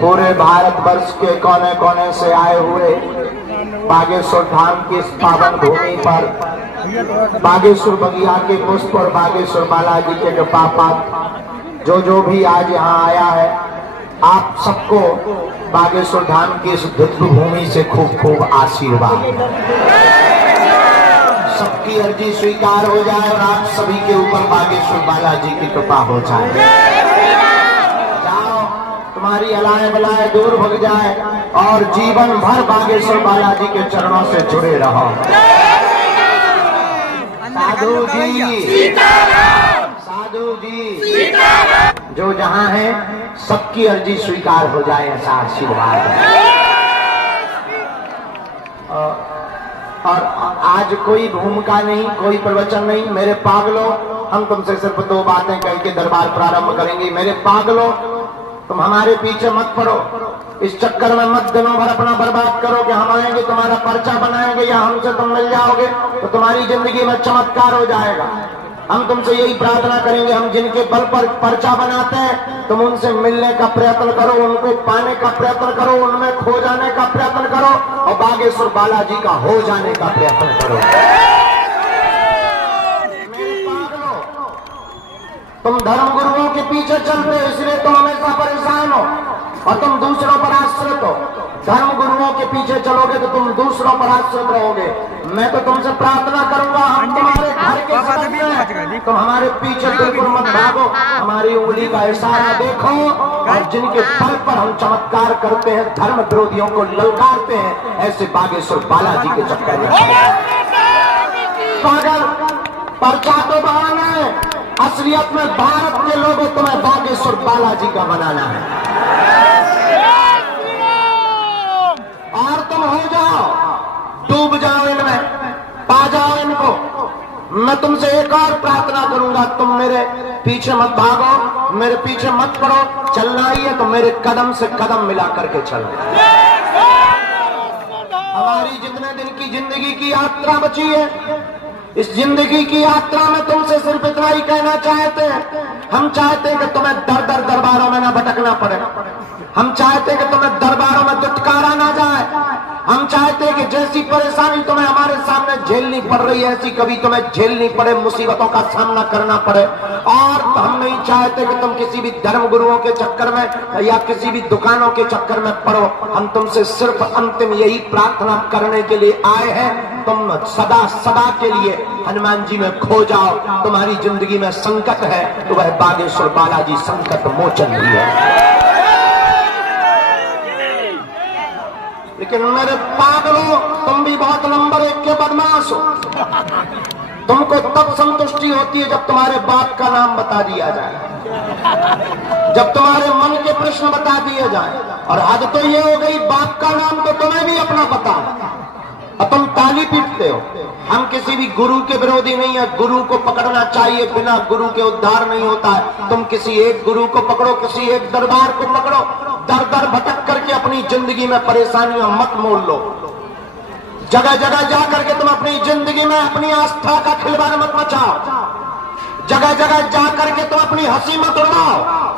पूरे भारतवर्ष के कोने कोने से आए हुए बागेश्वर धाम की इस पावन भूमि पर बागेश्वर बगिया के पुष्प और बागेश्वर बालाजी के कृपा पात्र जो भी आज यहाँ आया है, आप सबको बागेश्वर धाम की इस दिव्य भूमि से खूब खूब आशीर्वाद। सबकी अर्जी स्वीकार हो जाए और आप सभी के ऊपर बागेश्वर बालाजी की कृपा हो जाए। जाओ, तुम्हारी अलाए बलाए दूर भग जाए और जीवन भर बागेश्वर बालाजी के चरणों से जुड़े रहो। साधु जी, साधु जी, जो जहाँ है सबकी अर्जी स्वीकार हो जाए, ऐसा आशीर्वाद है। और आज कोई भूमिका नहीं, कोई प्रवचन नहीं। मेरे पागलों, हम तुमसे सिर्फ दो बातें कह के दरबार प्रारंभ करेंगे। मेरे पागलों, तुम हमारे पीछे मत पड़ो, इस चक्कर में मत दिनों भर अपना बर्बाद करो कि हम आएंगे तुम्हारा पर्चा बनाएंगे या हमसे तुम मिल जाओगे तो तुम्हारी जिंदगी में चमत्कार हो जाएगा। हम तुमसे यही प्रार्थना करेंगे, हम जिनके बल पर पर्चा बनाते हैं तुम उनसे मिलने का प्रयत्न करो, उनको पाने का प्रयत्न करो, उनमें खो जाने का प्रयत्न करो और बागेश्वर बालाजी का हो जाने का प्रयत्न करो। तुम धर्म गुरुओं के पीछे चलते हो इसलिए तुम हमेशा परेशान हो और तुम दूसरों पर आश्रित हो। धर्म गुरुओं के पीछे चलोगे तो तुम दूसरों पर आश्रित रहोगे। मैं तो तुमसे प्रार्थना करूंगा, हम तुम्हारे घर के सदस्य हैं, तुम हमारे पीछे बिल्कुल मत भागो, हमारी उंगली का इशारा देखो और जिनके बल पर हम चमत्कार करते हैं, धर्म विरोधियों को ललकारते हैं, ऐसे बागेश्वर बालाजी के चक्कर में पागल। पर्चा तो बहाना है, असलियत में भारत के लोगों तुम्हें बागेश्वर बालाजी का बनाना है। और तुम हो जाओ, डूब जाओ इनमें, पा जाओ इनको। मैं तुमसे एक और प्रार्थना करूंगा, तुम मेरे पीछे मत भागो, मेरे पीछे मत पड़ो। चलना ही है तो मेरे कदम से कदम मिला करके चलो। हमारी जितने दिन की जिंदगी की यात्रा बची है, इस जिंदगी की यात्रा में तुमसे सिर्फ इतना ही कहना चाहते हैं, हम चाहते हैं कि तुम्हें दर दर दरबारों में ना भटकना पड़े, हम चाहते हैं कि तुम्हें दरबारों में दुत्कारा ना जाए, हम चाहते हैं कि जैसी परेशानी तुम्हें हमारे सामने झेलनी पड़ रही है ऐसी कभी तुम्हें झेलनी पड़े, मुसीबतों का सामना करना पड़े। और हम नहीं चाहते कि तुम किसी भी धर्म गुरुओं के चक्कर में या किसी भी दुकानों के चक्कर में पड़ो। हम तुमसे सिर्फ अंतिम यही प्रार्थना करने के लिए आए हैं, तुम सदा सदा के लिए हनुमान जी में खो जाओ। तुम्हारी जिंदगी में संकट है तो वह बागेश्वर बालाजी संकट मोचन भी है। लेकिन मेरे पागलों, तुम भी बहुत नंबर एक के बदमाश हो। तुमको तब संतुष्टि होती है जब तुम्हारे बाप का नाम बता दिया जाए, जब तुम्हारे मन के प्रश्न बता दिए जाए। और हद तो ये हो गई, बाप का नाम तो तुम्हें भी अपना पता है और तुम ताली पीटते हो। हम किसी भी गुरु के विरोधी नहीं है, गुरु को पकड़ना चाहिए, बिना गुरु के उद्धार नहीं होता है। तुम किसी एक गुरु को पकड़ो, किसी एक दरबार को पकड़ो, दर दर भटक करके अपनी जिंदगी में परेशानियां मत मोल लो। जगह जगह जा करके तुम अपनी जिंदगी में अपनी आस्था का खिलवाड़ मत मचाओ, जगह जगह जा करके तुम अपनी हंसी मत उड़ाओ।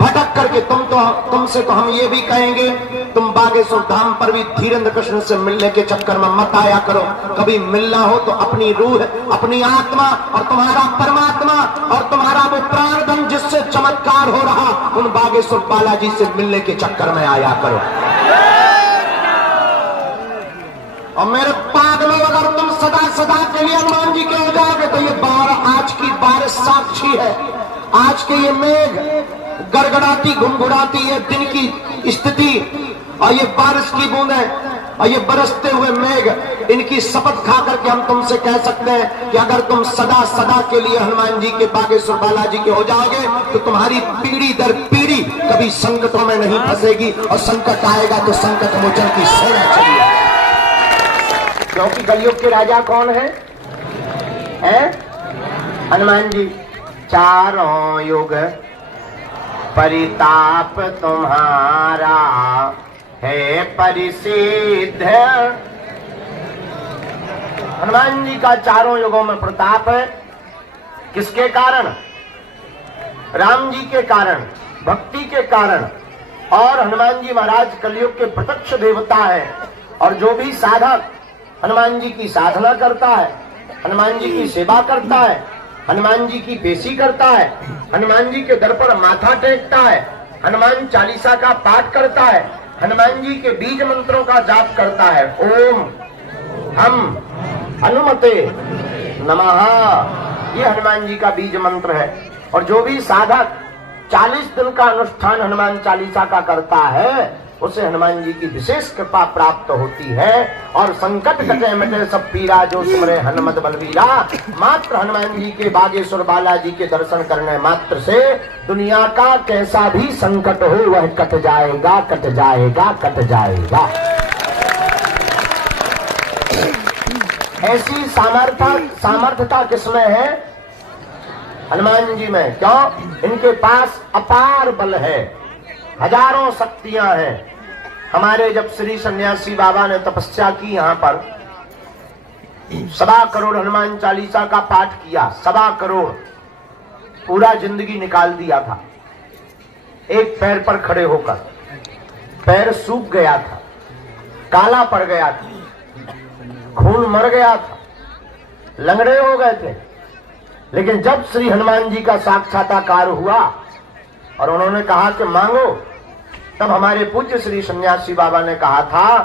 भटक करके तुमसे तो हम ये भी कहेंगे, तुम बागेश्वर धाम पर भी धीरेन्द्र कृष्ण से मिलने के चक्कर में मत आया करो। कभी मिलना हो तो अपनी रूह, अपनी आत्मा और तुम्हारा परमात्मा और तुम्हारा वो प्राणधन जिससे चमत्कार हो रहा, उन बागेश्वर बालाजी से मिलने के चक्कर में आया करो। और मेरे पागलों, अगर तुम सदा सदा के लिए हनुमान जी के हो जाओगे तो ये आज की बारिश साक्षी है। आज के ये मेघ गड़गड़ाती घुमघुड़ाती है दिन की स्थिति और ये बारिश की बूंदें और ये बरसते हुए मेघ, इनकी शपथ खा करके हम तुमसे कह सकते हैं कि अगर तुम सदा सदा के लिए हनुमान जी के बागेश्वर बालाजी के हो जाओगे तो तुम्हारी पीढ़ी दर पीढ़ी कभी संकटों में नहीं फंसेगी और संकट आएगा तो संकट मोचन की सेना चलेगी। क्योंकि कलयुग के राजा कौन है? हनुमान जी। चारों युग परिताप तुम्हारा है परिसिद्ध। हनुमान जी का चारों युगों में प्रताप है किसके कारण? राम जी के कारण, भक्ति के कारण। और हनुमान जी महाराज कलयुग के प्रत्यक्ष देवता है। और जो भी साधक हनुमान जी की साधना करता है, हनुमान जी की सेवा करता है, हनुमान जी की पेशी करता है, हनुमान जी के दर पर माथा टेकता है, हनुमान चालीसा का पाठ करता है, हनुमान जी के बीज मंत्रों का जाप करता है, ओम हम हनुमते नमः, ये हनुमान जी का बीज मंत्र है। और जो भी साधक 40 दिन का अनुष्ठान हनुमान चालीसा का करता है, उसे हनुमान जी की विशेष कृपा प्राप्त होती है। और संकट कटे मिटे सब पीरा, जो सुमरे हनुमत बलवीरा। मात्र हनुमान जी के बागेश्वर बालाजी के दर्शन करने मात्र से दुनिया का कैसा भी संकट हो वह कट जाएगा, कट जाएगा, कट जाएगा। ऐसी सामर्थ्यता किसमें है? हनुमान जी में। क्यों? इनके पास अपार बल है, हजारों शक्तियां हैं। हमारे जब श्री सन्यासी बाबा ने तपस्या की यहाँ पर, 1.25 करोड़ हनुमान चालीसा का पाठ किया, 1.25 करोड़, पूरा जिंदगी निकाल दिया था एक पैर पर खड़े होकर। पैर सूख गया था, काला पड़ गया था, खून मर गया था, लंगड़े हो गए थे। लेकिन जब श्री हनुमान जी का साक्षात्कार हुआ और उन्होंने कहा कि मांगो, तब हमारे पूज्य श्री सन्यासी बाबा ने कहा था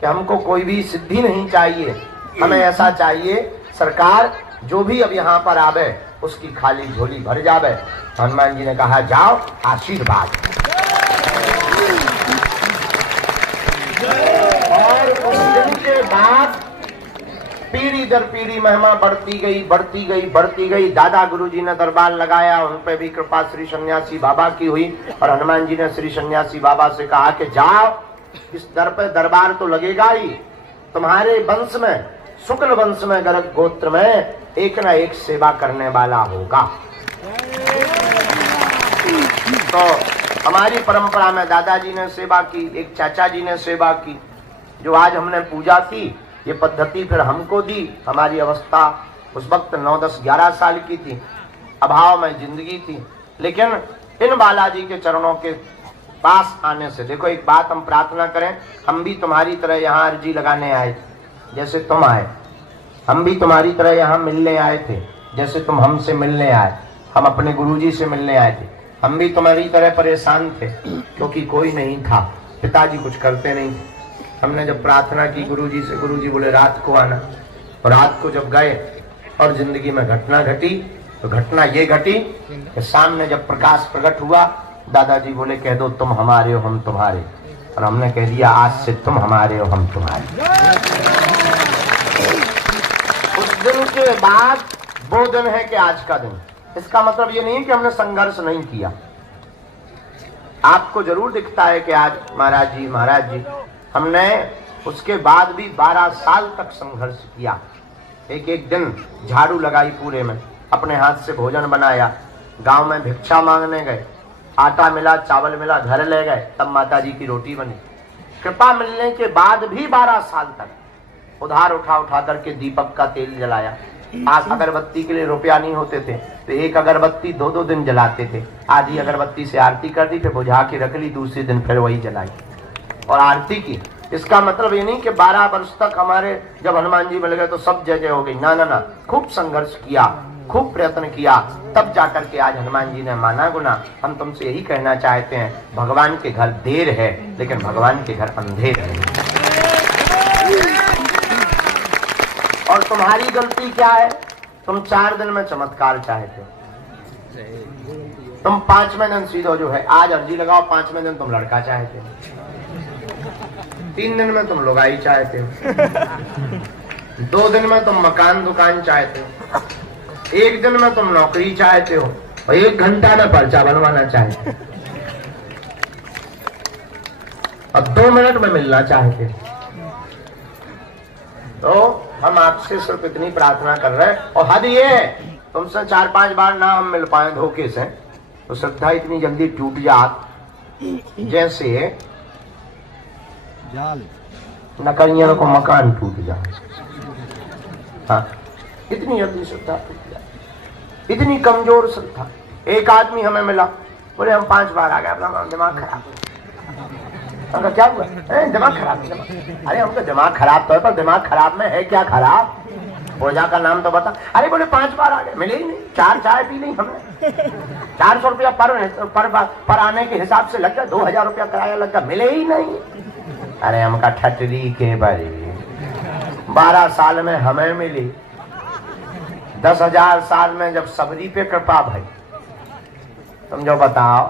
कि हमको कोई भी सिद्धि नहीं चाहिए, हमें ऐसा चाहिए सरकार जो भी अब यहाँ पर आवे उसकी खाली झोली भर जावे। हनुमान जी ने कहा जाओ, आशीर्वाद। और उस दिन के बाद पीढ़ी दर पीढ़ी महिमा बढ़ती गई, बढ़ती गई, बढ़ती गई। दादा गुरुजी ने दरबार लगाया, उन पे भी कृपा श्री सन्यासी बाबा की हुई। और हनुमान जी ने श्री सन्यासी बाबा से कहा कि जाओ, इस दर पे दरबार तो लगेगा ही, तुम्हारे वंश में, शुक्ल वंश में, गर्ग गोत्र में एक न एक सेवा करने वाला होगा। तो हमारी परंपरा में दादाजी ने सेवा की, एक चाचा जी ने सेवा की। जो आज हमने पूजा की, ये पद्धति फिर हमको दी। हमारी अवस्था उस वक्त 9, 10, 11 साल की थी, अभाव में जिंदगी थी। लेकिन इन बालाजी के चरणों के पास आने से, देखो एक बात हम प्रार्थना करें, हम भी तुम्हारी तरह यहाँ अर्जी लगाने आए थे जैसे तुम आए, हम भी तुम्हारी तरह यहाँ मिलने आए थे जैसे तुम हमसे मिलने आए। हम अपने गुरुजी से मिलने आए थे, हम भी तुम्हारी तरह परेशान थे क्योंकि कोई नहीं था, पिताजी कुछ करते नहीं थे। हमने जब प्रार्थना की गुरुजी से, गुरुजी बोले रात को आना। और रात को जब गए और जिंदगी में घटना घटी, तो घटना ये घटी कि सामने जब प्रकाश प्रकट हुआ, दादाजी बोले कह दो तुम हमारे हो हम तुम्हारे। और हमने कह दिया आज से तुम हमारे हो हम तुम्हारे। उस दिन के बाद वो दिन है कि आज का दिन। इसका मतलब ये नहीं कि हमने संघर्ष नहीं किया। आपको जरूर दिखता है कि आज महाराज जी हमने उसके बाद भी 12 साल तक संघर्ष किया। एक एक दिन झाड़ू लगाई पूरे में, अपने हाथ से भोजन बनाया, गांव में भिक्षा मांगने गए, आटा मिला, चावल मिला, घर ले गए, तब माता जी की रोटी बनी। कृपा मिलने के बाद भी 12 साल तक उधार उठा करके दीपक का तेल जलाया। आज अगरबत्ती के लिए रुपया नहीं होते थे तो एक अगरबत्ती 2-2 दिन जलाते थे। आधी अगरबत्ती से आरती कर दी, फिर बुझा के रख ली, दूसरे दिन फिर वही जलाई और आरती की। इसका मतलब ये नहीं कि 12 वर्ष तक हमारे जब हनुमान जी मिल गए तो सब जय जय हो गई, ना ना ना। खूब संघर्ष किया, खूब प्रयत्न किया, तब जाकर के आज हनुमान जी ने माना गुना। हम तुमसे यही कहना चाहते हैं, भगवान के घर देर है लेकिन भगवान के घर अंधेर है। और तुम्हारी गलती क्या है? तुम 4 दिन में चमत्कार चाहते हो, तुम 5वें दिन सीधो जो है आज अर्जी लगाओ, 5वें दिन तुम लड़का चाहते हो, 3 दिन में तुम लुगाई चाहते हो, 2 दिन में तुम मकान दुकान चाहते हो, 1 दिन में तुम नौकरी चाहते हो और 1 घंटा में पर्चा बनवाना चाहते हो और 2 मिनट में मिलना चाहते हो। तो हम आपसे सिर्फ इतनी प्रार्थना कर रहे हैं। और हद ये है, तुमसे 4-5 बार ना हम मिल पाए धोखे से तो श्रद्धा इतनी जल्दी टूट जात जैसे नकरियों को मकान टूट जाए। हाँ, इतनी जल्दी श्रद्धा टूट जाए। इतनी कमजोर श्रद्धा। एक आदमी हमें मिला, बोले हम 5 बार आ गए, अपना दिमाग खराब। हमका क्या हुआ? दिमाग खराब। अरे हमको दिमाग खराब तो है, पर दिमाग खराब में है क्या खराब? पूजा का नाम तो बता। अरे बोले 5 बार आ गए, मिले ही नहीं। 4 चाय पी ली हमने, 400 रुपया पर आने के हिसाब से लग गया, 2000 रुपया किराया लग गया, मिले ही नहीं। अरे हमका ठटरी के बारे 12 साल में हमें मिली, 10,000 साल में जब सबरी पे कृपा भाई। तुम जो बताओ,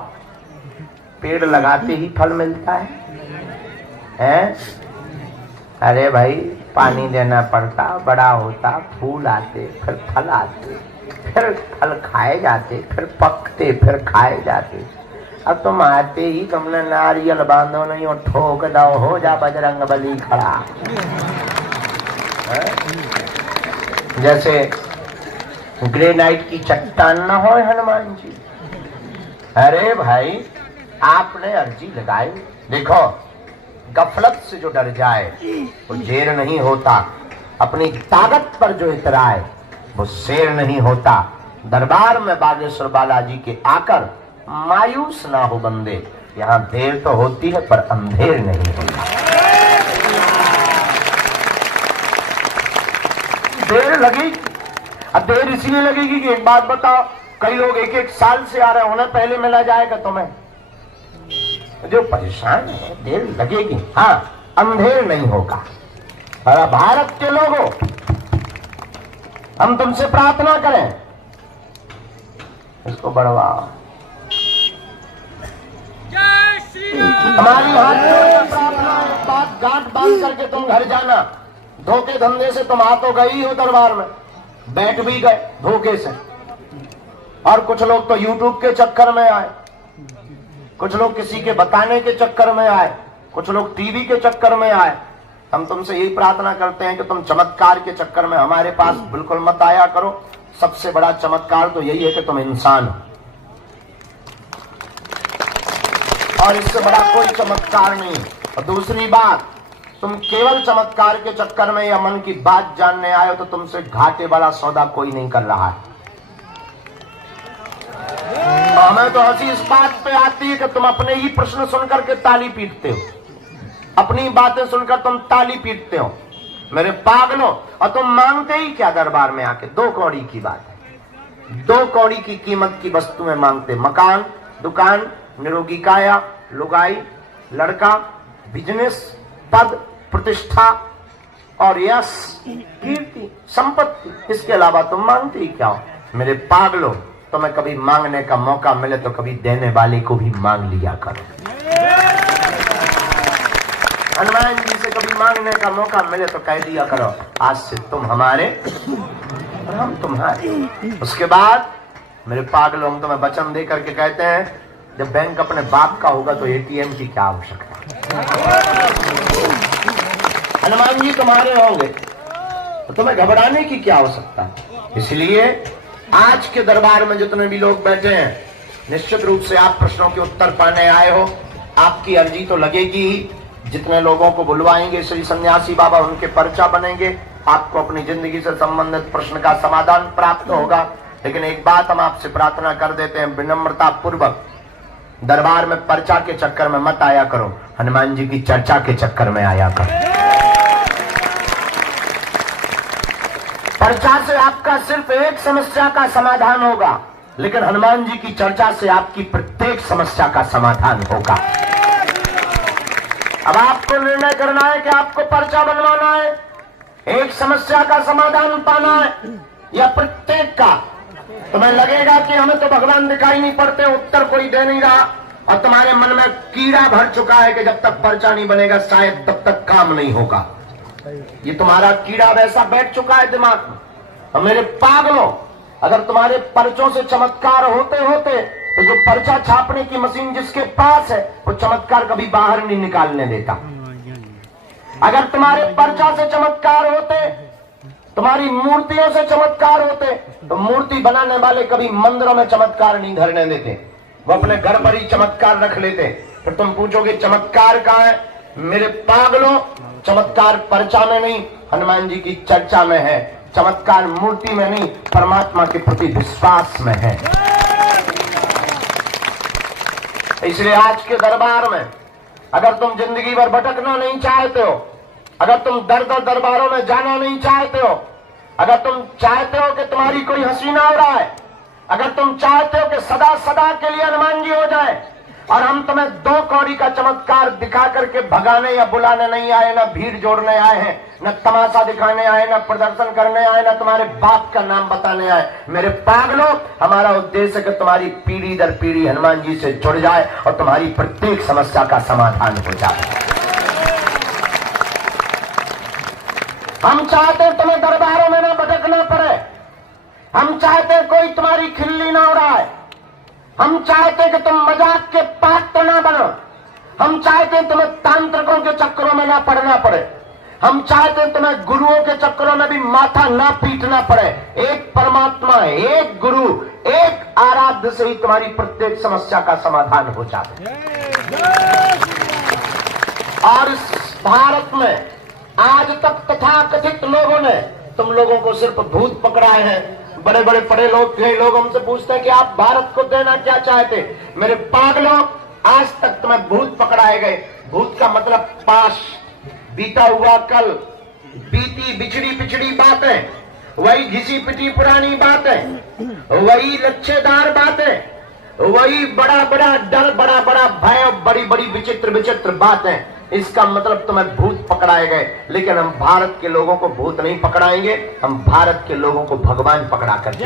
पेड़ लगाते ही फल मिलता है? अरे भाई पानी देना पड़ता, बड़ा होता, फूल आते, फिर फल आते, फिर फल खाए जाते, फिर पकते, फिर खाए जाते। अब तुम आते ही तुमने नारियल बांधो नहीं और ठोक दो, हो जा बजरंग बली खड़ा। जैसे ग्रेनाइट की चट्टान न हो हनुमान जी। अरे भाई आपने अर्जी लगाई, देखो गफलत से जो डर जाए वो जेर नहीं होता, अपनी ताकत पर जो इतराए वो शेर नहीं होता। दरबार में बागेश्वर बालाजी के आकर मायूस ना हो बंदे, यहाँ देर तो होती है पर अंधेर नहीं होता। देर लगेगी, अब देर इसलिए लगेगी कि एक बात बताओ, कई लोग 1-1 साल से आ रहे हैं, उन्हें पहले मिला जाएगा तुम्हें? जो परेशान है, देर लगेगी, हाँ अंधेर नहीं होगा। और भारत के लोगों, हम तुमसे प्रार्थना करें, इसको बढ़वाओ। हमारी हाथ जोड़ प्रार्थना है, बात गांठ बांध करके तुम घर जाना। धोखे धंधे से तुम आ तो गई हो दरबार में, बैठ भी गए धोखे से। और कुछ लोग तो यूट्यूब के चक्कर में आए, कुछ लोग किसी के बताने के चक्कर में आए, कुछ लोग टीवी के चक्कर में आए। हम तुमसे यही प्रार्थना करते हैं कि तुम चमत्कार के चक्कर में हमारे पास बिल्कुल मत आया करो। सबसे बड़ा चमत्कार तो यही है कि तुम इंसान हो, और इससे बड़ा कोई चमत्कार नहीं। और दूसरी बात, तुम केवल चमत्कार के चक्कर में या मन की बात जानने आए हो तो तुमसे घाटे वाला सौदा कोई नहीं कर रहा है। हमें तो हंसी इस बात पे आती है कि तुम अपने ही प्रश्न सुनकर के ताली पीटते हो, अपनी बातें सुनकर तुम ताली पीटते हो, मेरे पागलों। और तुम मांगते ही क्या दरबार में आके? 2 कौड़ी की बात है, 2 कौड़ी की कीमत की वस्तुएं मांगते। मकान, दुकान, निरोगी काया, लुगाई, लड़का, बिजनेस, पद, प्रतिष्ठा और यश, कीर्ति, संपत्ति। इसके अलावा तुम मांगते ही क्या हो? मेरे पागलों, तुम्हें कभी मांगने का मौका मिले तो कभी देने वाले को भी मांग लिया करो। हनुमान जी से कभी मांगने का मौका मिले तो कह दिया करो, आज से तुम हमारे और हम तुम्हारे। उसके बाद मेरे पागलों, हम तुम्हें वचन दे करके कहते हैं, जब बैंक अपने बाप का होगा तो एटीएम की क्या आवश्यकता? हनुमान जी तुम्हारे होंगे तो तुम्हें घबराने की क्या आवश्यकता? इसलिए आज के दरबार में जितने भी लोग बैठे हैं, निश्चित रूप से आप प्रश्नों के उत्तर पाने आए हो। आपकी अर्जी तो लगेगी ही। जितने लोगों को बुलवाएंगे श्री सन्यासी बाबा, उनके पर्चा बनेंगे, आपको अपनी जिंदगी से संबंधित प्रश्न का समाधान प्राप्त होगा। लेकिन एक बात हम आपसे प्रार्थना कर देते हैं विनम्रता पूर्वक, दरबार में पर्चा के चक्कर में मत आया करो, हनुमान जी की चर्चा के चक्कर में आया करो। पर्चा से आपका सिर्फ एक समस्या का समाधान होगा, लेकिन हनुमान जी की चर्चा से आपकी प्रत्येक समस्या का समाधान होगा। अब आपको निर्णय करना है कि आपको पर्चा बनवाना है, एक समस्या का समाधान पाना है, या प्रत्येक का। तुम्हें लगेगा कि हमें तो भगवान दिखाई नहीं पड़ते, उत्तर कोई दे नहीं रहा, और तुम्हारे मन में कीड़ा भर चुका है कि जब तक पर्चा नहीं बनेगा शायद तब तक काम नहीं होगा। ये तुम्हारा कीड़ा वैसा बैठ चुका है दिमाग में। और मेरे पागलों, अगर तुम्हारे पर्चों से चमत्कार होते होते तो जो पर्चा छापने की मशीन जिसके पास है वो चमत्कार कभी बाहर नहीं निकालने देता। अगर तुम्हारे पर्चा से चमत्कार होते, तुम्हारी मूर्तियों से चमत्कार होते, तो मूर्ति बनाने वाले कभी मंदिरों में चमत्कार नहीं धरने देते, वो अपने घर पर ही चमत्कार रख लेते। फिर तुम पूछोगे चमत्कार कहाँ है? मेरे पागलों, चमत्कार पर्चा में नहीं, हनुमान जी की चर्चा में है। चमत्कार मूर्ति में नहीं, परमात्मा के प्रति विश्वास में है। इसलिए आज के दरबार में अगर तुम जिंदगी भर भटकना नहीं चाहते हो, अगर तुम दर दर दरबारों में जाना नहीं चाहते हो, अगर तुम चाहते हो कि तुम्हारी कोई हंसी ना हो रहा है, अगर तुम चाहते हो कि सदा सदा के लिए हनुमान जी हो जाए, और हम तुम्हें 2 कौड़ी का चमत्कार दिखा करके भगाने या बुलाने नहीं आए, ना भीड़ जोड़ने आए हैं, न तमाशा दिखाने आए, न प्रदर्शन करने आए, न तुम्हारे बाप का नाम बताने आए। मेरे पागलों, हमारा उद्देश्य है कि तुम्हारी पीढ़ी दर पीढ़ी हनुमान जी से जुड़ जाए और तुम्हारी प्रत्येक समस्या का समाधान हो जाए। हम चाहते तुम्हें दरबारों में ना भटकना पड़े, हम चाहते कोई तुम्हारी खिल्ली ना उड़ाए, हम चाहते कि तुम मजाक के पात्र ना बनो, हम चाहते तुम्हें तांत्रिकों के चक्करों में ना पड़ना पड़े, हम चाहते तुम्हें गुरुओं के चक्करों में भी माथा ना पीटना पड़े। एक परमात्मा, एक गुरु, एक आराध्य से ही तुम्हारी प्रत्येक समस्या का समाधान हो जाए। और इस भारत में आज तक तथाकथित लोगों ने तुम लोगों को सिर्फ भूत पकड़ाए हैं। बड़े बड़े पढ़े लोग, कई लोग हमसे पूछते हैं कि आप भारत को देना क्या चाहते। मेरे पागलों, आज तक तुम्हें भूत पकड़ाए गए। भूत का मतलब पास, बीता हुआ कल, बीती बिछड़ी पिछड़ी बातें, वही घिसी पिटी पुरानी बातें, वही लच्छेदार बातें, वही बड़ा बड़ा डर, बड़ा बड़ा भय, बड़ी बड़ी विचित्र विचित्र बातें। इसका मतलब तुम्हें भूत पकड़ाए गए। लेकिन हम भारत के लोगों को भूत नहीं पकड़ाएंगे, हम भारत के लोगों को भगवान पकड़ा करके।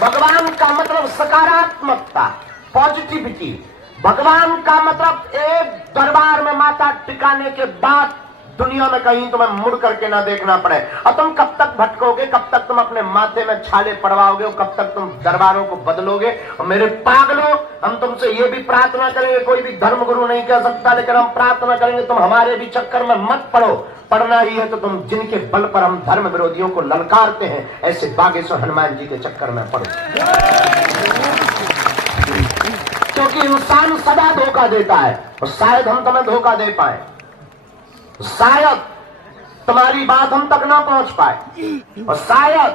भगवान का मतलब सकारात्मकता, पॉजिटिविटी। भगवान का मतलब एक दरबार में माथा टिकाने के बाद दुनिया में कहीं तुम्हें मुड़ करके ना देखना पड़े। और तुम कब तक भटकोगे, कब तक तुम अपने माथे में छाले पड़वाओगे, कब तक तुम दरबारों को बदलोगे। और मेरे पागलों, हम तुमसे ये भी प्रार्थना करेंगे, कोई भी धर्म गुरु नहीं कह सकता, लेकिन हम प्रार्थना करेंगे तुम हमारे भी चक्कर में मत पड़ो। पढ़ना ही है तो तुम जिनके बल पर हम धर्म विरोधियों को ललकारते हैं, ऐसे बागेश्वर हनुमान जी के चक्कर में पड़ो। क्योंकि इंसान सदा धोखा देता है, और शायद हम तुम्हें धोखा दे पाए, शायद तुम्हारी बात हम तक ना पहुंच पाए, और शायद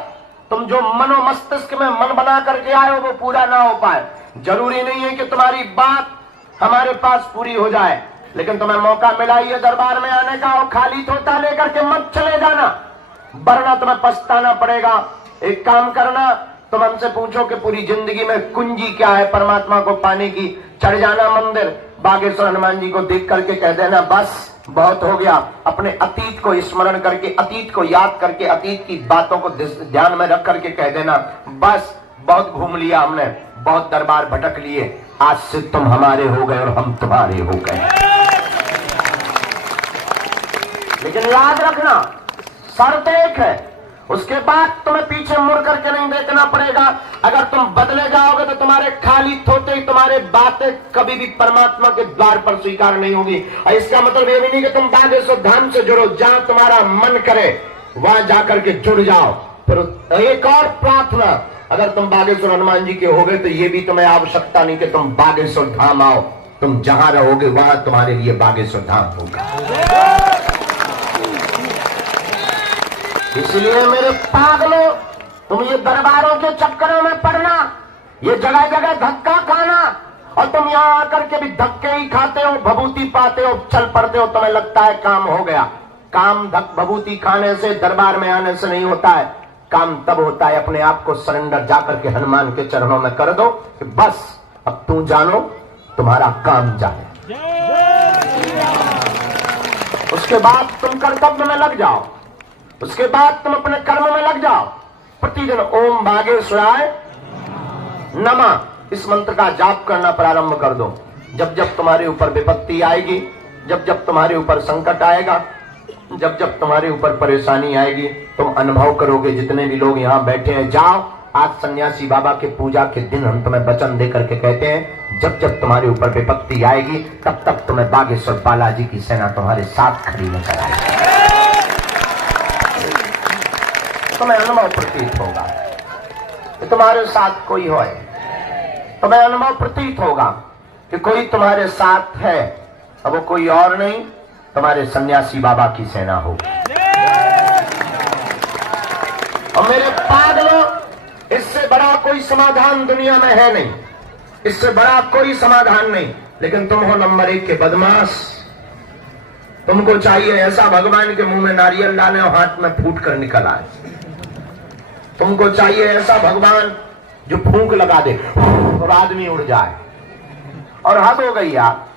तुम जो मनो मस्तिष्क में मन बना करके आए हो वो पूरा ना हो पाए। जरूरी नहीं है कि तुम्हारी बात हमारे पास पूरी हो जाए, लेकिन तुम्हें मौका मिला ही है दरबार में आने का, और खाली तोता लेकर के मत चले जाना, वरना तुम्हें पछताना पड़ेगा। एक काम करना, तुम हमसे पूछो कि पूरी जिंदगी में कुंजी क्या है परमात्मा को पाने की, चढ़ जाना मंदिर, बागेश्वर हनुमान जी को देख करके कह देना बस बहुत हो गया। अपने अतीत को स्मरण करके, अतीत को याद करके, अतीत की बातों को ध्यान में रख करके कह देना बस बहुत घूम लिया हमने, बहुत दरबार भटक लिए, आज से तुम हमारे हो गए और हम तुम्हारे हो गए। लेकिन याद रखना, शर्त एक है, उसके बाद तुम्हें पीछे मुड़ करके नहीं देखना पड़ेगा। अगर तुम बदले जाओगे तो तुम्हारे खाली थोते ही तुम्हारे बातें कभी भी परमात्मा के द्वार पर स्वीकार नहीं होगी। और इसका मतलब ये भी नहीं कि तुम बागेश्वर धाम से जुड़ो, जहां तुम्हारा मन करे वहां जाकर के जुड़ जाओ। फिर एक और प्रार्थना, अगर तुम बागेश्वर हनुमान जी के हो गए तो ये भी तुम्हें आवश्यकता नहीं कि तुम बागेश्वर धाम आओ, तुम जहां रहोगे वहां तुम्हारे लिए बागेश्वर धाम होगा। इसलिए मेरे पागलों, तुम ये दरबारों के चक्करों में पड़ना, ये जगह जगह धक्का खाना, और तुम यहां आकर के भी धक्के ही खाते हो, भभूति पाते हो, चल पड़ते हो, तुम्हें लगता है काम हो गया। काम भभूति खाने से, दरबार में आने से नहीं होता है। काम तब होता है अपने आप को सरेंडर जाकर के हनुमान के चरणों में कर दो कि बस अब तू जानो, तुम्हारा काम जाने। उसके बाद तुम कर्तव्य में लग जाओ, उसके बाद तुम अपने कर्म में लग जाओ। प्रतिदिन ओम बागेश्वराय नमः इस मंत्र का जाप करना प्रारंभ कर दो। जब जब तुम्हारे ऊपर विपत्ति आएगी, जब जब तुम्हारे ऊपर संकट आएगा, जब जब तुम्हारे ऊपर परेशानी आएगी, तुम अनुभव करोगे। जितने भी लोग यहाँ बैठे हैं, जाओ आज सन्यासी बाबा के पूजा के दिन हम तुम्हें वचन दे करके कहते हैं, जब जब तुम्हारे ऊपर विपत्ति आएगी तब तक तुम्हें बागेश्वर बालाजी की सेना तुम्हारे साथ खड़ी नजर आएगी। तुम्हें अनुभव प्रतीत होगा कि तुम्हारे साथ कोई है, तुम्हें अनुभव प्रतीत होगा कि कोई तुम्हारे साथ है। अब वो कोई और नहीं, तुम्हारे सन्यासी बाबा की सेना हो। और मेरे पागलों, इससे बड़ा कोई समाधान दुनिया में है नहीं, इससे बड़ा कोई समाधान नहीं। लेकिन तुम हो नंबर 1 के बदमाश। तुमको चाहिए ऐसा भगवान के मुंह में नारियल डाले और हाथ में फूट कर निकल आए। तुमको चाहिए ऐसा भगवान जो फूंक लगा दे और आदमी उड़ जाए। और हद हो गई यार,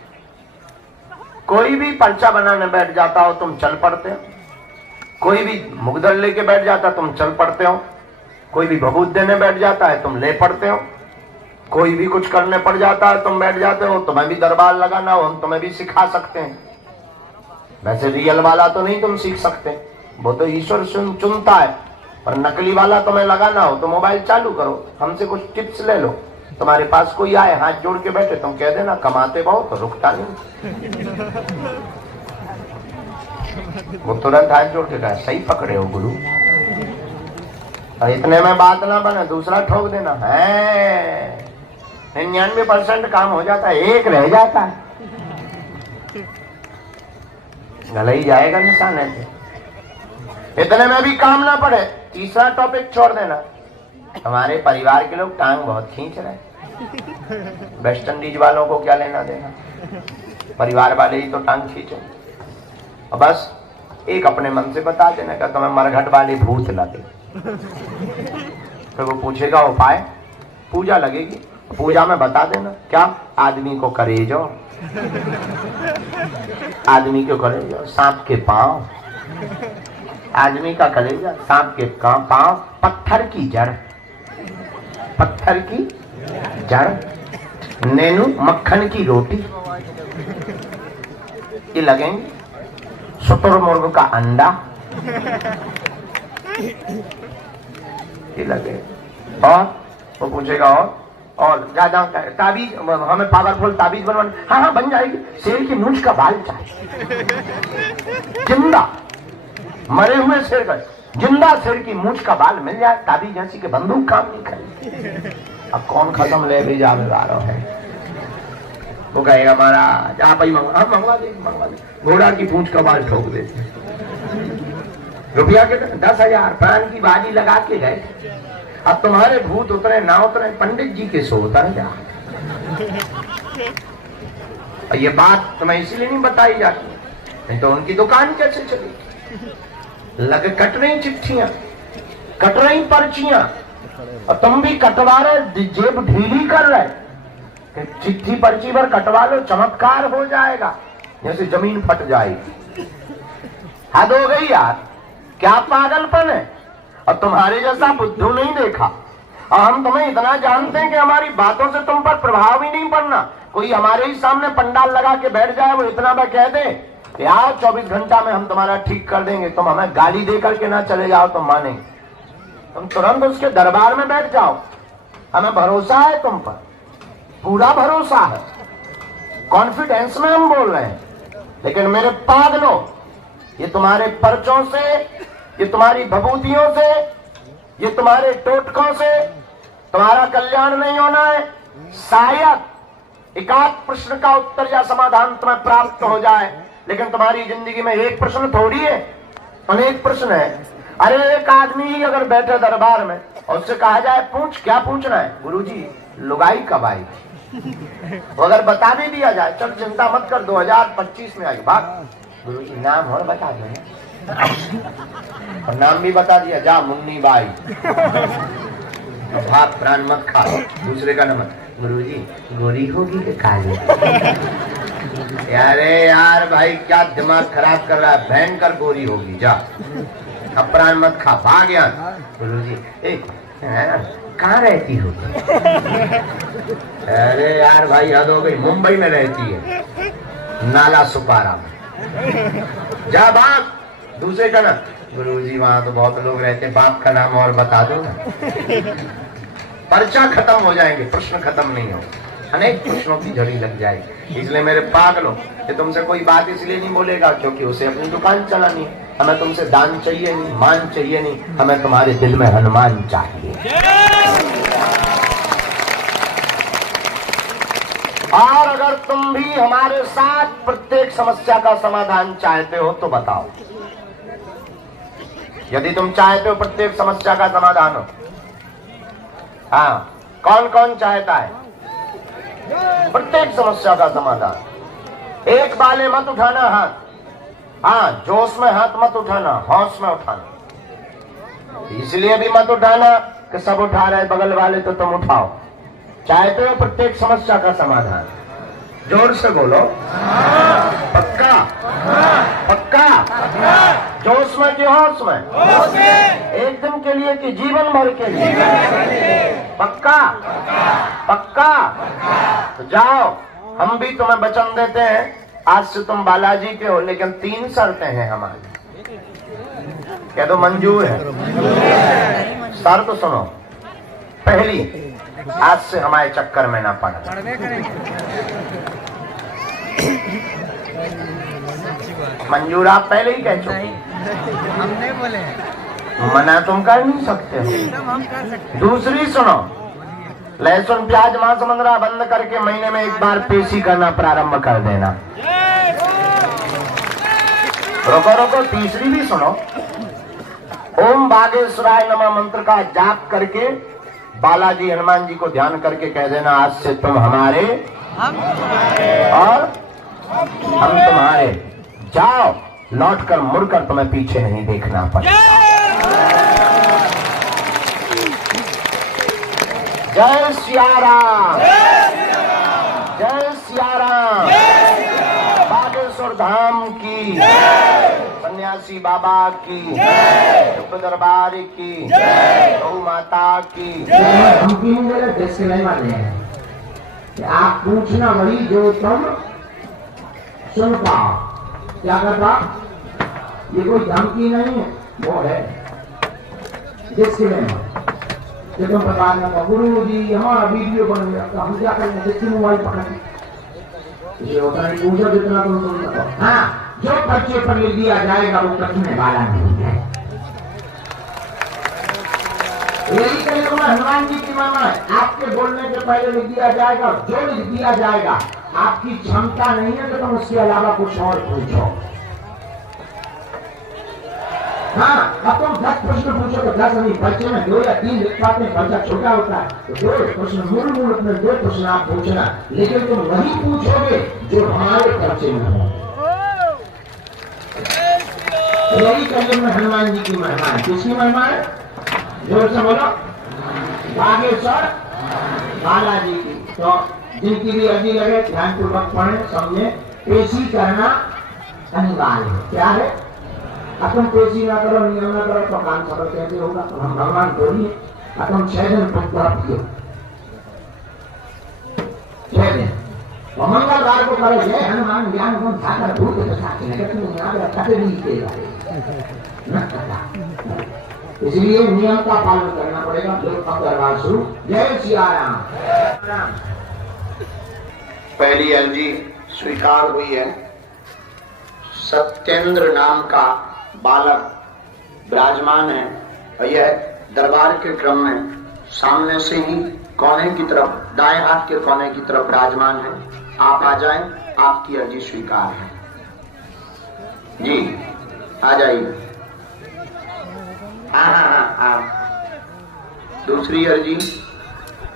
कोई भी पर्चा बनाने बैठ जाता हो तुम चल पड़ते हो, कोई भी मुगदर लेके बैठ जाता तुम चल पड़ते हो, कोई भी भभूत देने बैठ जाता है तुम ले पड़ते हो, कोई भी कुछ करने पड़ जाता है तुम बैठ जाते हो। तुम्हें भी दरबार लगाना हो हम तुम्हें भी सिखा सकते हैं। वैसे रियल वाला तो नहीं तुम सीख सकते, वो तो ईश्वर चुनता है। पर नकली वाला तुम्हें लगाना हो तो मोबाइल चालू करो, हमसे कुछ टिप्स ले लो। तुम्हारे पास कोई आए हाथ जोड़ के बैठे, तुम कह देना कमाते बहुत तो रुकता नहीं। वो तुरंत हाथ जोड़ के कहा सही पकड़े हो गुरु। इतने में बात ना बने, दूसरा ठोक देना है। 99% काम हो जाता है, एक रह जाता है, गला ही जाएगा निशान ऐसे। इतने में भी काम ना पड़े, तीसरा टॉपिक छोड़ देना। हमारे परिवार के लोग टांग बहुत खींच रहे हैं, वेस्ट इंडीज वालों को क्या लेना देना, परिवार वाले ही तो टांग खींचे। और बस एक अपने मन से बता देना का तुम्हें मरघट वाले भूत लगे। तो वो पूछेगा उपाय, पूजा लगेगी, पूजा में बता देना क्या आदमी को करेजो, आदमी को करेजो, सांप के पांव, आदमी का कलेजा, सांप के पांव, पत्थर की जड़, पत्थर की जड़, नैनू मक्खन की रोटी ये लगेंगे, शुतुरमुर्ग का अंडा ये लगे। और वो पूछेगा और ज्यादा ताबीज, हमें पावरफुल ताबीज बनवानी, हाँ बन जाएगी। शेर की मूंछ का बाल चाहिए, जिंदा मरे हुए शेर का, जिंदा शेर की मूंछ का बाल मिल जाए, ताबीज जैसी के बंदूक काम नहीं करे। अब कौन खत्म ले भी जानेदार है, वो कहेगा महाराज आप ही मंगवा दे, घोड़ा की पूंछ का बाल ठोक देते, रुपया के 10,000 प्राण की बाजी लगा के गए। अब तुम्हारे भूत उतरे ना उतरे, पंडित जी के सो उतर जा। ये बात तुम्हें इसीलिए नहीं बताई जाती, नहीं तो उनकी दुकान कैसे चली। लगे कट रही चिट्ठियां, कट रही पर्चियां, और तुम भी कटवा रहे, जेब ढीली कर रहे। चिट्ठी पर्ची पर कटवा लो, चमत्कार हो जाएगा, जैसे जमीन फट जाएगी। हद हो गई यार, क्या पागलपन है। और तुम्हारे जैसा बुद्धू नहीं देखा, और हम तुम्हें इतना जानते हैं कि हमारी बातों से तुम पर प्रभाव ही नहीं पड़ना। कोई हमारे ही सामने पंडाल लगा के बैठ जाए, वो इतना मैं कह दे कि आओ 24 घंटा में हम तुम्हारा ठीक कर देंगे, तुम हमें गाली दे करके ना चले जाओ तो मानेंगे। तुम तुरंत उसके दरबार में बैठ जाओ, हमें भरोसा है तुम पर, पूरा भरोसा है, कॉन्फिडेंस में हम बोल रहे हैं। लेकिन मेरे पागलों, ये तुम्हारे पर्चों से, ये तुम्हारी भभूतियों से, ये तुम्हारे टोटकों से तुम्हारा कल्याण नहीं होना है। शायद एकाध प्रश्न का उत्तर या समाधान तुम्हें प्राप्त हो जाए, लेकिन तुम्हारी जिंदगी में एक प्रश्न थोड़ी है, अनेक प्रश्न है। अरे एक आदमी ही अगर बैठे दरबार में और उससे कहा जाए पूछ क्या पूछना है, गुरुजी लुगाई कब आई, वो अगर बता भी दिया जाए, चल चिंता मत कर 2025 में आई बात, गुरुजी नाम और बता दो, और नाम भी बता दिया, जा मुन्नी बाई, भाप प्राण मत खा, दूसरे का नंबर, गुरुजी गोरी होगी कि काली। अरे यार भाई क्या दिमाग खराब कर रहा है, भयंकर गोरी होगी, जा अब प्राण मत खा, भाग यहाँ। गुरुजी कहाँ रहती हो? अरे यार भाई हद हो गई, मुंबई में रहती है, नाला सुपारा में, जा भाग। दूसरे का ना, गुरुजी वहां तो बहुत लोग रहते, बाप का नाम और बता दो ना। पर्चा खत्म हो जाएंगे, प्रश्न खत्म नहीं हो, अनेक प्रश्नों की झड़ी लग जाएगी। इसलिए मेरे पागलों, कि तुमसे कोई बात इसलिए नहीं बोलेगा क्योंकि उसे अपनी दुकान चलानी है। हमें तुमसे दान चाहिए नहीं, मान चाहिए नहीं, हमें तुम्हारे दिल में हनुमान चाहिए। और अगर तुम भी हमारे साथ प्रत्येक समस्या का समाधान चाहते हो तो बताओ। यदि तुम चाहते हो प्रत्येक समस्या का समाधान हो, हाँ, कौन कौन चाहता है प्रत्येक समस्या का समाधान? एक बाले मत उठाना हाथ, हाँ, जोश में हाथ मत उठाना, होश में उठाना। इसलिए भी मत उठाना कि सब उठा रहे बगल वाले तो तुम उठाओ। चाहते हो प्रत्येक समस्या का समाधान? जोर से बोलो। पक्का? पक्का? जोश में कि होश में? एक दिन के लिए कि जीवन भर के लिए? पक्का? पक्का? तो जाओ, हम भी तुम्हें वचन देते हैं, आज से तुम बालाजी के हो, लेकिन 3 शर्तें हैं हमारी। क्या तो मंजूर है? शर्त सुनो। पहली, आज से हमारे चक्कर में ना पड़ा। मंजूर आप पहले ही कह चुके, हमने बोले मना तुम कर नहीं सकते हो। दूसरी सुनो, लहसुन प्याज मांस मंदरा बंद करके महीने में एक बार पेशी करना प्रारंभ कर देना। रोको रोको, तीसरी भी सुनो। ओम बागेश्वराय नमः मंत्र का जाप करके बालाजी हनुमान जी को ध्यान करके कह देना, आज से तुम हमारे और हम तुम्हारे। जाओ, लौटकर मुड़कर तुम्हें पीछे नहीं देखना पड़ेगा। जय सिया राम, जय सिया राम। बागेश्वर धाम की, सन्यासी बाबा की, शुभ दरबार की, गौ माता की। धमकी जैसे नहीं माने हैं कि आप पूछना वही जो तुम सुन पाओ। क्या करता? ये कोई धमकी नहीं है, वो है जिसके लिए कि तुम बता देना गुरु जी हमारा वीडियो बन गया, तो हम क्या करेंगे? जिसकी मोबाइल पकड़ ये होता है, पूछो जितना तुम सुन सको। हाँ, जो पर्चे पर लिख दिया जाएगा वो कटने वाला नहीं है। यही कहेगा हनुमान जी की महिमा है, आपके बोलने के पहले लिख दिया जाएगा, जो लिख दिया जाएगा। आपकी क्षमता नहीं है तो तुम उसके अलावा कुछ और पूछो। हाँ, अब तुम 10 प्रश्न पूछो तो 10 नहीं, बच्चे में 2 या 3 लिख पाते हैं, बच्चा छोटा होता है तो 2 प्रश्न मूल अपने 2 प्रश्न आप पूछना, लेकिन तुम वही पूछोगे जो हमारे बच्चे में हो। यही कहिए में हनुमान जी की महिमा है। किसकी महिमा है? जोर से बोलो। बागेश्वर बालाजी की। तो जिनकी भी अर्जी लगे ध्यान पूर्वक पढ़े, समझे। पेशी करना अनिवार्य है। क्या है? अब तुम पेशी ना करो, नियम ना करो तो काम सफल कैसे होगा? तो हम भगवान बोलिए, अब तुम 6 दिन पियो, 6 दिन तो मंगलवार को करो जय हनुमान ज्ञान गुण सागर भूत इसलिए नियम का पालन करना पड़ेगा। दरबार शुरू। जय सिया राम। पहली अर्जी स्वीकार हुई है। सत्येंद्र नाम का बालक विराजमान है और यह दरबार के क्रम में सामने से ही कोने की तरफ, दाएं हाथ के कोने की तरफ विराजमान है। आप आ जाएं, आपकी अर्जी स्वीकार है। जी आ जाइए। हाँ। दूसरी अर्जी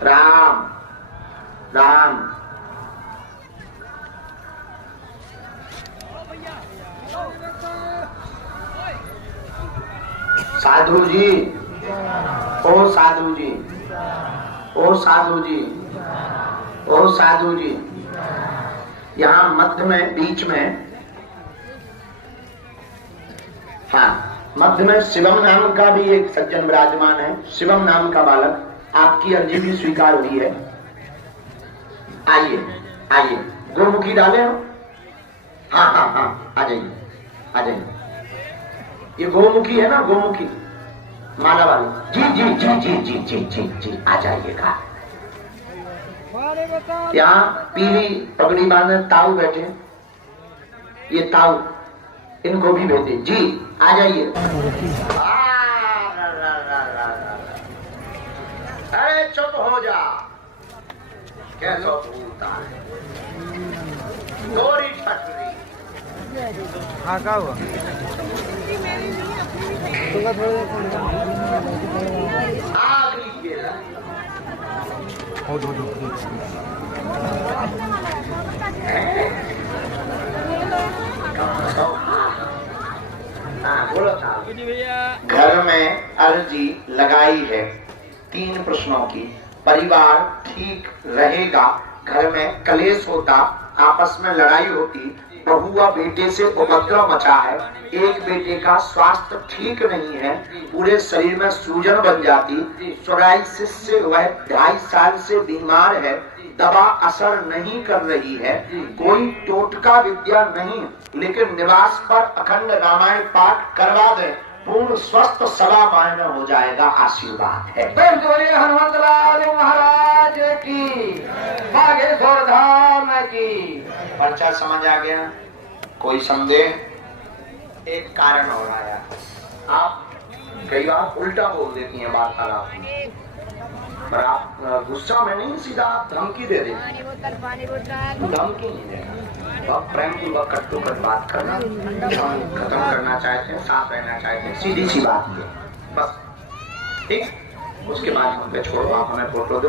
राम राम। साधु जी, ओ साधु जी, ओ साधु जी, ओ साधु जी। यहाँ मध्य में, बीच में, हाँ, मध्य में शिवम नाम का भी एक सज्जन विराजमान है। शिवम नाम का बालक, आपकी अर्जी भी स्वीकार हुई है। आइए आइए, गोमुखी डाले हो? हाँ, आ जाइए आ जाइए। ये गोमुखी है ना, गोमुखी माला वाली। जी जी जी जी जी जी जी जी आ जाइएगा। यहाँ पीली पगड़ी बांधे ताऊ बैठे, ये ताऊ, इनको भी भेजे। जी आ जाइए। अरे चुप हो जा, कैसा भूलता है थोड़ी ठटरी हाँ क्या हुआ आगरी केला बोलो था घर में अर्जी लगाई है 3 प्रश्नों की। परिवार ठीक रहेगा, घर में कलेश होता, आपस में लड़ाई होती, बहू व बेटे से उपद्रव मचा है, एक बेटे का स्वास्थ्य ठीक नहीं है, पूरे शरीर में सूजन बन जाती, सोराइसिस से वह 2.5 साल से बीमार है, दवा असर नहीं कर रही है, कोई टोटका विद्या नहीं, लेकिन निवास पर अखंड रामायण पाठ करवा दे, पूर्ण स्वस्थ सदा मायने हो जाएगा, आशीर्वाद है। हनुमत लाल महाराज की, बागेश्वर धाम की। पर्चा समझ आ गया? कोई संदेह? एक कारण और आया, आप कई बार उल्टा बोल देती हैं वार्तालाप में, पर आप गुस्सा में नहीं, सीधा आप धमकी दे देती। धमकी नहीं देना, तो आप प्रेम पूर्वक कट्टू कर बात करना, खत्म करना चाहते हैं, साथ रहना चाहते हैं, सीधी सी बात है बस, ठीक। उसके बाद हम पे छोड़ो, आप हमें फोटो दो।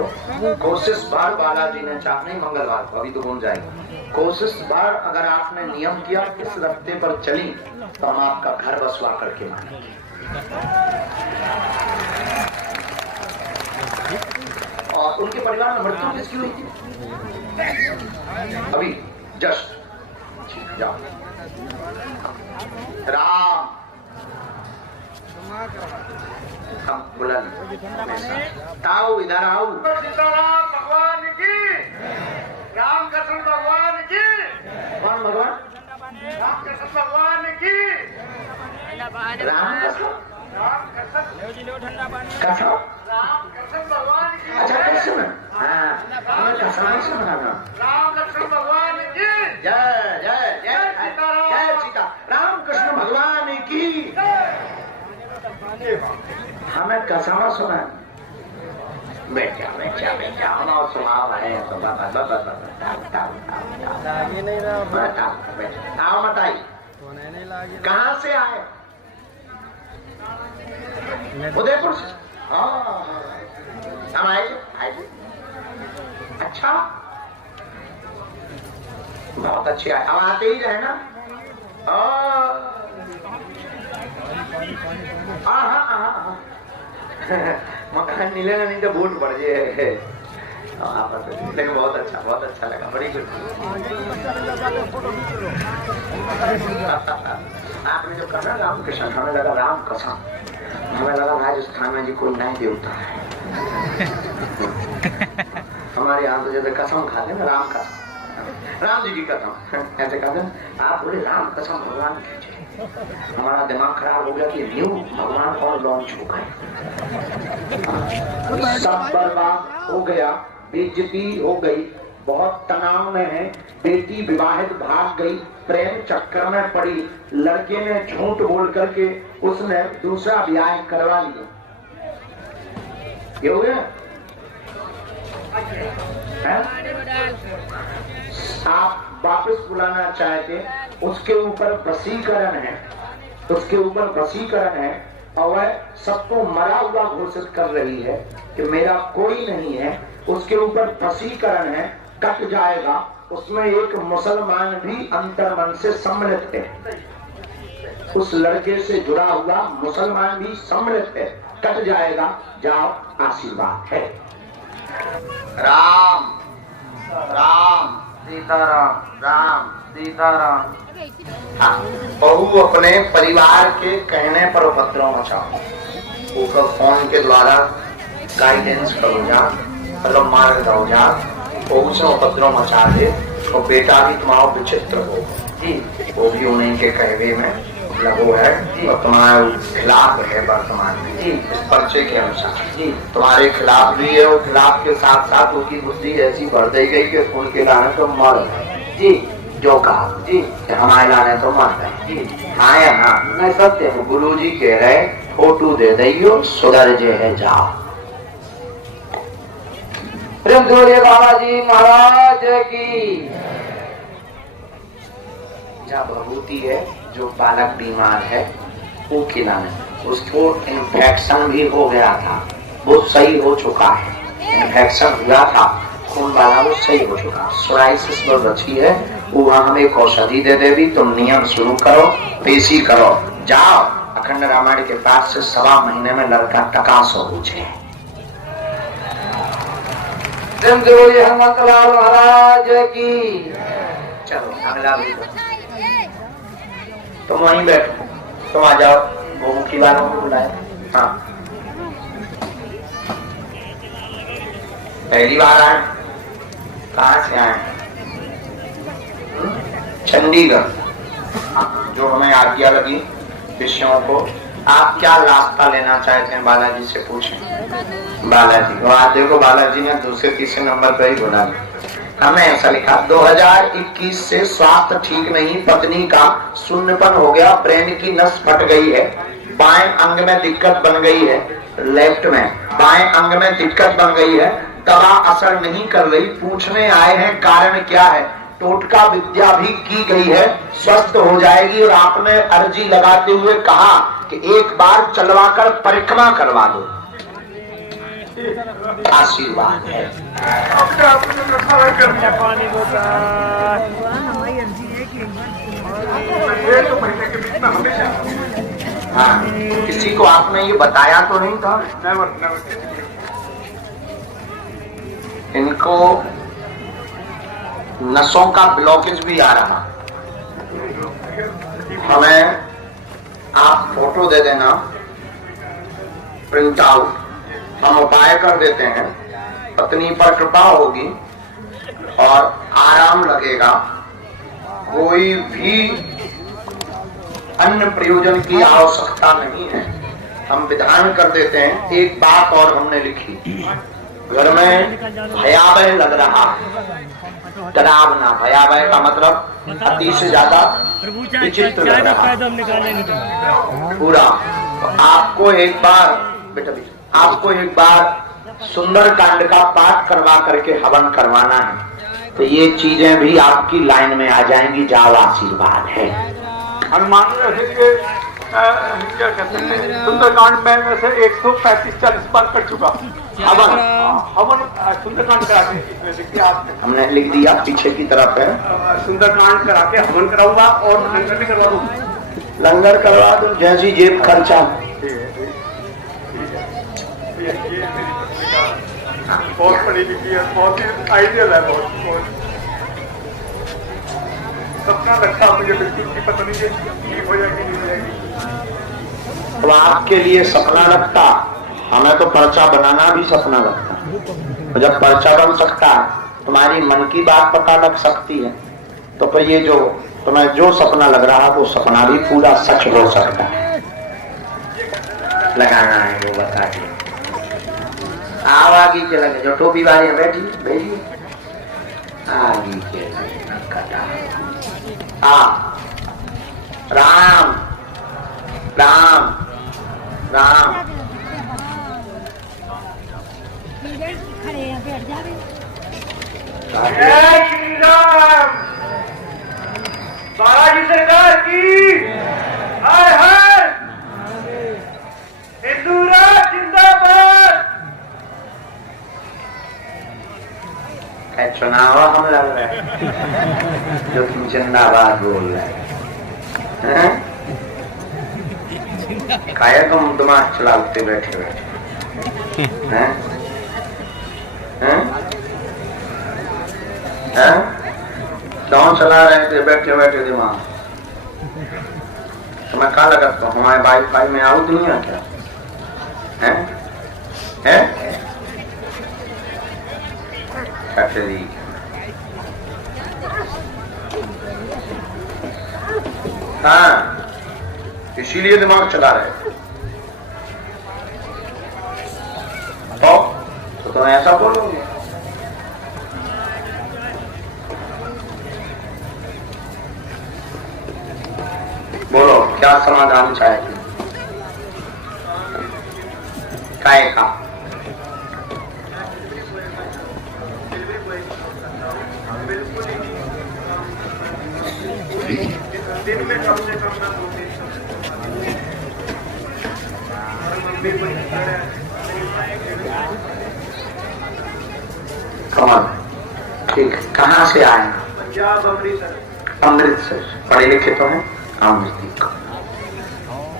कोशिश भर बालाजी ने चाह नहीं, मंगलवार को अभी तो घूम जाएगा, कोशिश भर अगर आपने नियम किया, इस रास्ते पर चली, तो हम आपका घर बसवा करके मानेंगे। और उनके परिवार में मृत्यु किसकी हुई थी? अभी जस्ट जाओ। राम हम बोला ताऊ, इधर आओ। सीताराम भगवान की, राम कृष्ण भगवान की, कौन भगवान? राम कृष्ण भगवान की, राम कसम राम कृष्ण भगवान की। अच्छा कृष्ण, हाँ हमें कसम सुना ना। राम कृष्ण भगवान की जय जय जय जय सीता राम कृष्ण भगवान की। हमें कसम सुना। बैठा बैठा बैठा और सुनाव है तो बस बस बस लागे नहीं रहा आओ मत आई। नहीं लागे कहाँ से आए? उदयपुर से। हम आए अच्छा, बहुत अच्छे आए, अब आते ही रहे ना। मकान मिलेगा नहीं तो बूट पड़ जाए। लेकिन बहुत अच्छा लगा, बड़ी गुड। आपने जो कहा राम कृष्ण, हमें लगा राम कसम, हमें लगा राजस्थान में जी कोई नए देवता है। हमारे यहाँ तो जैसे कसम खाते ना, राम कसम, राम जी की कसम ऐसे कहते हैं। आप बोले राम कसम भगवान की, हमारा दिमाग खराब हो गया कि न्यू भगवान और लॉन्च हो गए, सब बर्बाद हो गया, बेइज्जती हो गई, बहुत तनाव में है। बेटी विवाहित भाग गई, प्रेम चक्कर में पड़ी, लड़के ने झूठ बोल करके उसने दूसरा ब्याह करवा लिया। ये हो गया। आप वापस बुलाना चाहते, उसके ऊपर वशीकरण है, उसके ऊपर वशीकरण है, और वह सबको मरा हुआ घोषित कर रही है कि मेरा कोई नहीं है। उसके ऊपर वशीकरण है, कट जाएगा। उसमें एक मुसलमान भी अंतर्मन से सम्मिलित है, उस लड़के से जुड़ा हुआ मुसलमान भी सम्मिलित है, कट जाएगा। जाओ, आशीर्वाद है। राम राम सीताराम, राम सीताराम। बहू अपने परिवार के कहने पर उपद्रव मचाओ, ऊपर फोन के द्वारा गाइडेंस करो जा, मतलब मार्ग दो जा, बहू से उपद्रव मचा दे, और बेटा भी तुम्हारा विचित्र हो जी, वो भी उन्हीं के कहवे में लगो है और तुम्हारे खिलाफ है वर्तमान में जी, इस पर्चे के अनुसार जी तुम्हारे खिलाफ भी है, और खिलाफ के साथ साथ उसकी बुद्धि ऐसी बढ़ दी गई कि फूल के लाने तो मर जी, जो कहा जी हमारे लाने तो मर गए जी। हाँ या ना? नहीं सत्य है, गुरु जी कह रहे फोटो दे दियो, सुधर जे है जाओ। प्रेम जोड़िए बालाजी महाराज की। जहाँ भभूति है, जो बालक बीमार है वो खिलाना, उसको इन्फेक्शन भी हो गया था, वो सही हो चुका है। इन्फेक्शन हुआ था खून वाला, वो सही हो चुका। सोराइसिस में बची है, वो वहां हमें एक औषधि दे देगी, तुम नियम शुरू करो, पेशी करो, जाओ अखंड रामायण के पास से 1.25 महीने में लड़का टकास हो पूछे। हनुमत लाल महाराज की। चलो अगला भी तुम वहीं बैठो, तुम आ जाओ, वो मुखी वालों को बुलाए। हाँ, पहली बार आए, कहाँ से आए? चंडीगढ़। जो हमें आज्ञा लगी विषयों को, आप क्या रास्ता लेना चाहते हैं बालाजी से पूछें। बालाजी को आज देखो, बालाजी ने दूसरे तीसरे नंबर पर ही बोला। हमें ऐसा लिखा 2021 से स्वास्थ्य ठीक नहीं, पत्नी का शून्यपन हो गया, ब्रेन की नस फट गई है, बाएं अंग में दिक्कत बन गई है, लेफ्ट में बाएं अंग में दिक्कत बन गई है, दवा असर नहीं कर रही, पूछने आए हैं कारण क्या है। टोटका विद्या भी की गई है, स्वस्थ हो जाएगी। और आपने अर्जी लगाते हुए कहा कि एक बार चलवाकर परिक्रमा करवा दो। आशीर्वाद है। हाँ, किसी को आपने ये बताया तो नहीं था? इनको नसों का ब्लॉकेज भी आ रहा। हमें आप फोटो दे देना, प्रिंट आउट, हम उपाय कर देते हैं, पत्नी पर कृपा होगी और आराम लगेगा। कोई भी अन्य प्रयोजन की आवश्यकता नहीं है, हम विधान कर देते हैं। एक बात और हमने लिखी, घर में भयावह लग रहा है, डरावना, भयावह का मतलब अति से ज्यादा विचित्र लग रहा है पूरा। तो आपको एक बार बेटा, आपको एक बार सुंदर कांड का पाठ करवा करके हवन करवाना है, तो ये चीजें भी आपकी लाइन में आ जाएंगी। जाओ, आशीर्वाद है। हनुमान क्या कहते हैं, सुंदरकांड में वैसे 135-40 बार कर चुका हवन। हवन सुंदरकांड करा के देखिए आपने, हमने लिख दिया पीछे की तरफ है। सुंदरकांड करा के हवन कराऊंगा और लंगर भी करवा दूंगा। लंगर करवा दो, जैसी जेब खर्चा। बहुत पढ़ी लिखी है, बहुत ही आइडियल है, बहुत सपना लगता मुझे बिल्कुल की पता नहीं है ठीक हो जाएगी नहीं हो जाएगी। तो आपके लिए सपना लगता, हमें तो पर्चा बनाना भी सपना लगता। तो जब पर्चा बन सकता है, तुम्हारी मन की बात पता लग सकती है, तो फिर ये जो तुम्हें जो सपना लग रहा है वो सपना भी पूरा सच हो सकता है। लगाना है वो बता दिए। आओ आगे चले, जो टोपी वाली बैठी बैठी आगे चले। राम राम राम। जय श्री राम। बालाजी सरकार की हाय हाय। हिंदूराज जिंदाबाद। चुनाव हम लड़ रहे हैं, जो तुम जिंदाबाद बोल रहे हैं। खाया तुम दिमाग चलाते बैठे बैठे हैं? क्यों चला रहे थे बैठे बैठे दिमाग? तुम्हें क्या लगा तो हमारे वाईफाई में आउट नहीं है क्या? है हाँ, इसीलिए दिमाग चला रहे। तो तुम ऐसा बोलोगे? बोलो क्या समाधान चाहिए? काय का दिन में कम से कम ना 2-3 कमल, ठीक, कहाँ से आए? पंजाब, अमृतसर। अमृतसर। पढ़े लिखे तो हैं? अमृतसर।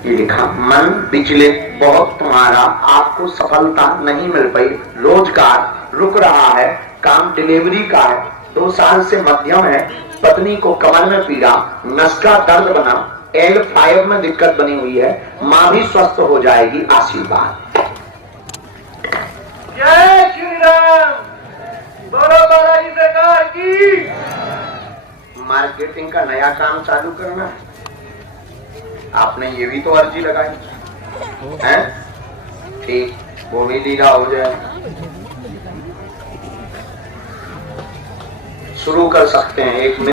ये लिखा, मन बिचले बहुत तुम्हारा, आपको सफलता नहीं मिल पाई, रोजगार रुक रहा है, काम डिलीवरी का है, 2 साल से मध्यम है, पत्नी को कमर में पीड़ा, नस का दर्द बना, L5 में दिक्कत बनी हुई है, माँ भी स्वस्थ हो जाएगी, आशीर्वाद। जय श्री राम। बोलो बालाजी सरकार की। मार्केटिंग का नया काम चालू करना है, आपने ये भी तो अर्जी लगाई है, ठीक, वो भी लीला हो जाए, शुरू कर सकते हैं। 1 मिनट